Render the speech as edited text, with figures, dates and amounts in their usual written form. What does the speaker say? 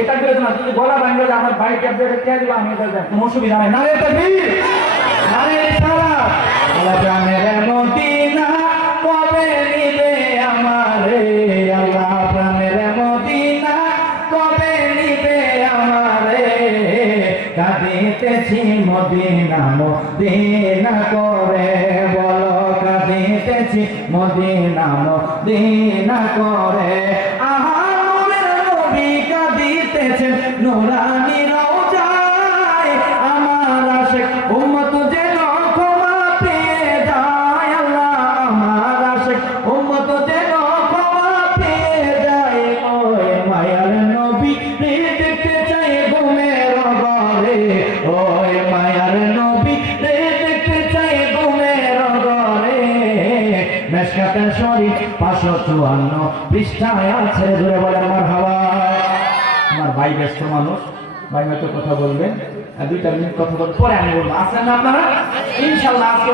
এটা করে না যদি গলা ভাঙবে আমার ভাই ক্যাপ্টেন কে দিবা আমি এটা দেব কোনো অসুবিধা নাই নারে তাকবীর নারে রিসালাত আল্লাহ প্রাণের মদিনা কবে নিবে আমারে আল্লাহ প্রাণের মদিনা কবে নিবে আমারে কাঁদিতেছি মদিনা মদিনা করে বলো কাঁদিতেছি মদিনা মদিনা করে দিতেছেন নুরানি রওজায় আমার আশিক উম্মত যেন ক্ষমা পেয়ে যায় আল্লাহ আমার আশিক উম্মত যেন ক্ষমা পেয়ে যায় ওই মায়ার নবী দেখতে চাই ঘুমের ঘরে ওই মায়ার নবী দেখতে চাই ঘুমের ঘরে মেশকাতে শরীফ 554 পৃষ্ঠায় আছে জোরে বলেন মারহাবা। আমার ভাই ব্যস্ত মানুষ, ভাই হয়তো কথা বলবেন, 2 মিনিট কথা বলতে পরে আমি বলবো। আসেন না আপনারা ইনশাআল্লাহ আজকে